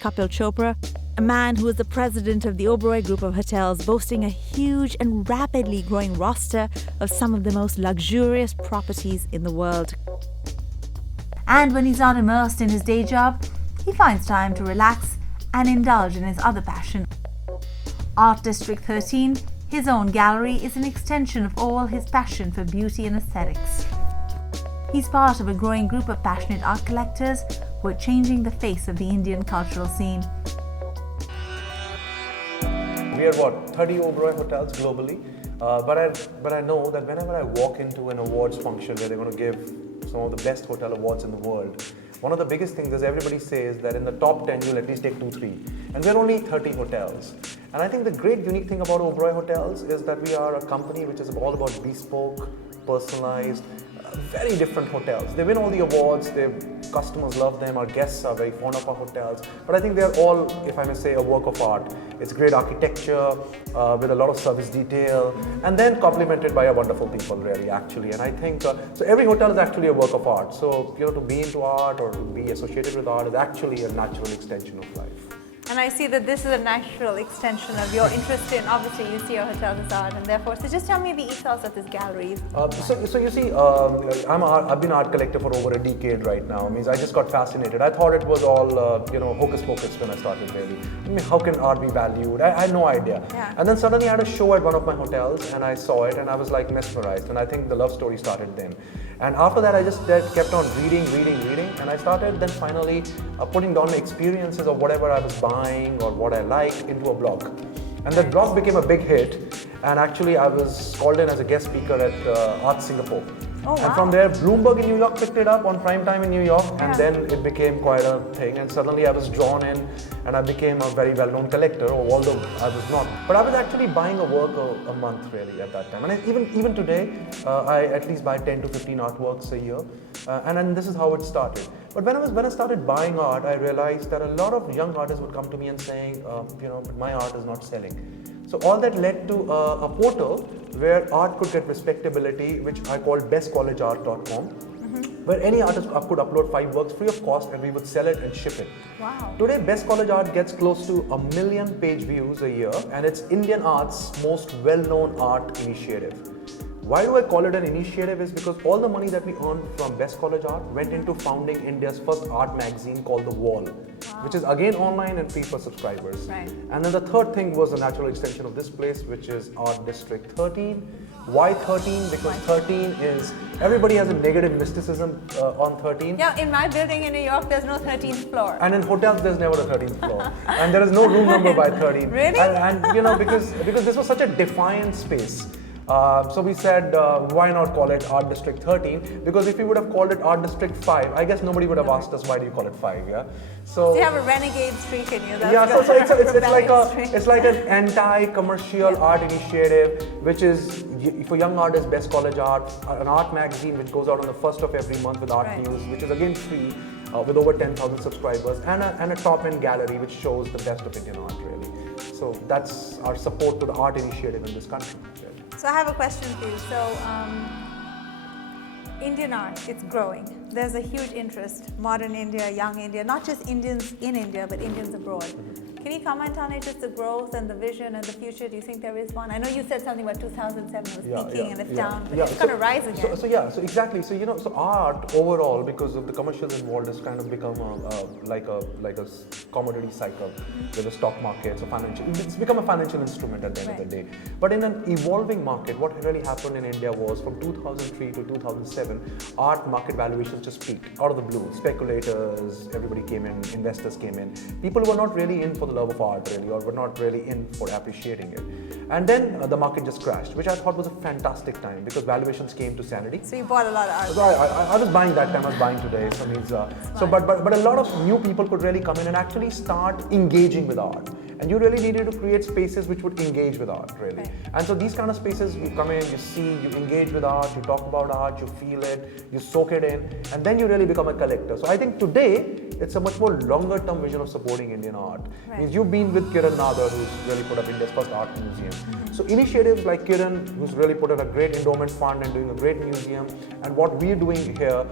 Kapil Chopra, a man who is the president of the Oberoi Group of Hotels, boasting a huge and rapidly growing roster of some of the most luxurious properties in the world. And when he's not immersed in his day job, he finds time to relax and indulge in his other passion. Art District 13, his own gallery, is an extension of all his passion for beauty and aesthetics. He's part of a growing group of passionate art collectors who are changing the face of the Indian cultural scene. We are 30 Oberoi hotels globally, but I know that whenever I walk into an awards function where they're going to give some of the best hotel awards in the world, one of the biggest things is everybody says that in the top 10 you'll at least take 2-3, and we're only 30 hotels. And I think the great unique thing about Oberoi Hotels is that we are a company which is all about bespoke, personalized, very different hotels. They win all the awards, their customers love them, our guests are very fond of our hotels, but I think they're all, if I may say, a work of art. It's great architecture with a lot of service detail, and then complemented by a wonderful people, really, actually. And I think, so every hotel is actually a work of art. So, to be into art or to be associated with art is actually a natural extension of life. And I see that this is a natural extension of your interest in, obviously you see your hotels as art, and therefore, so just tell me the ethos of this gallery. So you see, I've been an art collector for over a decade right now. I just got fascinated. I thought it was all, hocus pocus when I started, really. How can art be valued? I had no idea. Yeah. And then suddenly I had a show at one of my hotels and I saw it and I was like mesmerized, and I think the love story started then. And after that, I just kept on reading, and I started then finally putting down my experiences of whatever I was buying or what I like into a blog. And that blog became a big hit, and actually I was called in as a guest speaker at Art Singapore. Oh, wow. And from there, Bloomberg in New York picked it up on prime time in New York, and then it became quite a thing. And suddenly I was drawn in, and I became a very well-known collector, although I was not. But I was actually buying a work a month, really, at that time. And even today, I at least buy 10 to 15 artworks a year, and then this is how it started. But when I started buying art, I realized that a lot of young artists would come to me and saying, but my art is not selling. So all that led to a portal where art could get respectability, which I called bestcollegeart.com, where any artist could upload 5 works free of cost and we would sell it and ship it. Wow. Today, Best College Art gets close to 1 million page views a year, and it's Indian art's most well-known art initiative. Why do I call it an initiative is because all the money that we earned from Best College Art went into founding India's first art magazine called The Wall, which is again online and free for subscribers. Right. And then the third thing was a natural extension of this place, which is Art District 13. Why 13? Because 13 is, everybody has a negative mysticism on 13. Yeah, in my building in New York, there's no 13th floor. And in hotels, there's never a 13th floor. And there is no room number by 13. Really? And because this was such a defiant space. So we said, why not call it Art District 13? Because if we would have called it Art District 5, I guess nobody would have asked us why do you call it 5, yeah? So you have a renegade streak in you. That's yeah, good. so it's like an anti-commercial art initiative, which is for young artists, Best College Art, an art magazine which goes out on the first of every month with art news, which is again free, with over 10,000 subscribers, and a top-end gallery which shows the best of Indian art, really. So that's our support to the art initiative in this country. Really. So I have a question for you. So Indian art, it's growing. There's a huge interest, modern India, young India, not just Indians in India, but Indians abroad. Can you comment on it, just the growth and the vision and the future? Do you think there is one? I know you said something about 2007 was peaking and it's down, but it's going to rise again. So exactly. So art overall, because of the commercials involved, has kind of become like a commodity cycle with the stock market. So it's become a financial instrument at the end of the day. But in an evolving market, what really happened in India was from 2003 to 2007, art market valuations just peaked out of the blue. Speculators, everybody came in, investors came in. People were not really in for the love of art, really, or were not really in for appreciating it. And then the market just crashed, which I thought was a fantastic time because valuations came to sanity. So you bought a lot of art. So I was buying that time, I was buying today. But a lot of new people could really come in and actually start engaging with art. And you really needed to create spaces which would engage with art, really. Right. And so these kind of spaces, you come in, you see, you engage with art, you talk about art, you feel it, you soak it in, and then you really become a collector. So I think today it's a much more longer term vision of supporting Indian art. Right. Means you've been with Kiran Nadar, who's really put up India's first art museum. So initiatives like Kiran, who's really put in a great endowment fund and doing a great museum, and what we're doing here,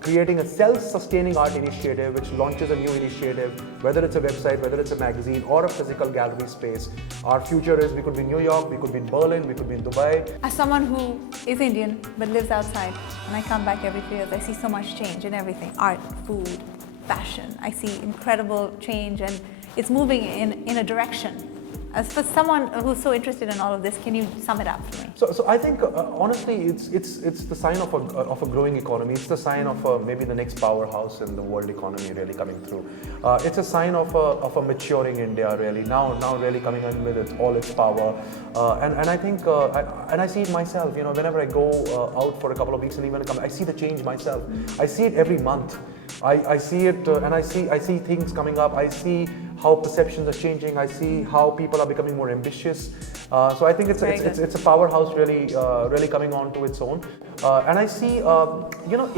creating a self-sustaining art initiative which launches a new initiative, whether it's a website, whether it's a magazine or a physical gallery space. Our future is we could be in New York, we could be in Berlin, we could be in Dubai. As someone who is Indian but lives outside, and I come back every few years, I see so much change in everything: art, food, fashion. I see incredible change, and it's moving in a direction. As for someone who's so interested in all of this, can you sum it up for me? So I think honestly, it's the sign of a growing economy. It's the sign of maybe the next powerhouse in the world economy really coming through. It's a sign of a maturing India really now really coming in with all its power. And I think I see it myself. You know, whenever I go out for a couple of weeks and even come, I see the change myself. I see it every month. I see it and I see things coming up. I see how perceptions are changing. I see how people are becoming more ambitious. So I think it's a powerhouse really coming on to its own. And I see,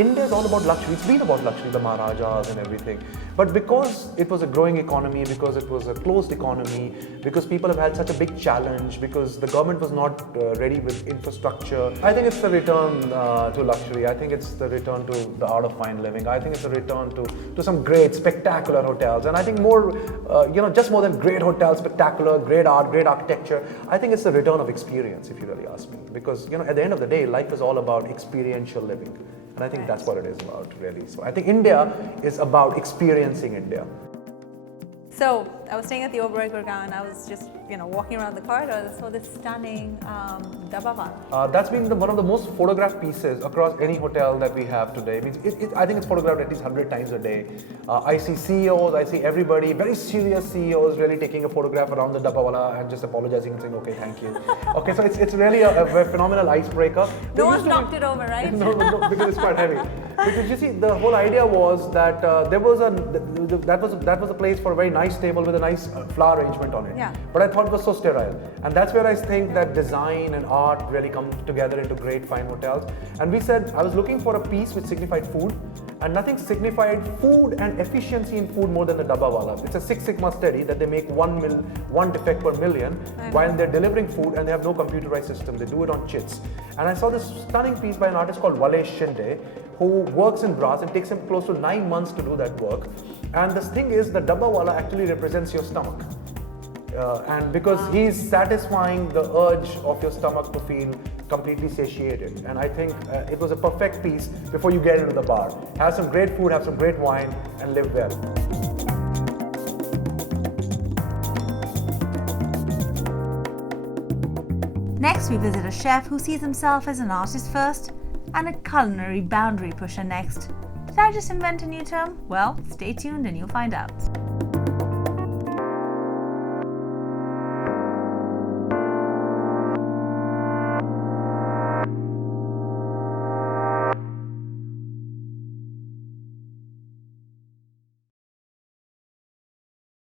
India is all about luxury. It's been about luxury, the Maharajas and everything. But because it was a growing economy, because it was a closed economy, because people have had such a big challenge, because the government was not ready with infrastructure, I think it's the return to luxury. I think it's the return to the art of fine living. I think it's a return to some great, spectacular hotels. And I think more, just more than great hotels, spectacular, great art, great architecture. I think it's the return of experience, if you really ask me. Because, at the end of the day, life is all about experiential living. And I think that's what it is about, really. So I think India is about experiencing India. So I was staying at the Oberoi Gurgaon, and I was just, walking around the corridor. I saw this stunning Dabawala. That's been one of the most photographed pieces across any hotel that we have today. I think it's photographed at least 100 times a day. I see CEOs, I see everybody, very serious CEOs, really taking a photograph around the Dabawala and just apologizing and saying, okay, thank you. Okay, so it's really a phenomenal icebreaker. No one's knocked it over, right? No, because it's quite heavy. Because you see, the whole idea was that that was a place for a very nice table with a nice flower arrangement on it. Yeah. But I thought it was so sterile. And that's where I think that design and art really come together into great fine hotels. And we said, I was looking for a piece which signified food, and nothing signified food and efficiency in food more than the Dabawala. It's a Six Sigma study that they make one defect per million while they're delivering food, and they have no computerized system. They do it on chits. And I saw this stunning piece by an artist called Valesh Shinde, who works in brass and takes him close to 9 months to do that work. And this thing is, the Dabawala actually represents your stomach. And because he's satisfying the urge of your stomach to feel completely satiated. And I think it was a perfect piece before you get into the bar. Have some great food, have some great wine, and live well. Next, we visit a chef who sees himself as an artist first and a culinary boundary pusher next. Did I just invent a new term? Well, stay tuned and you'll find out.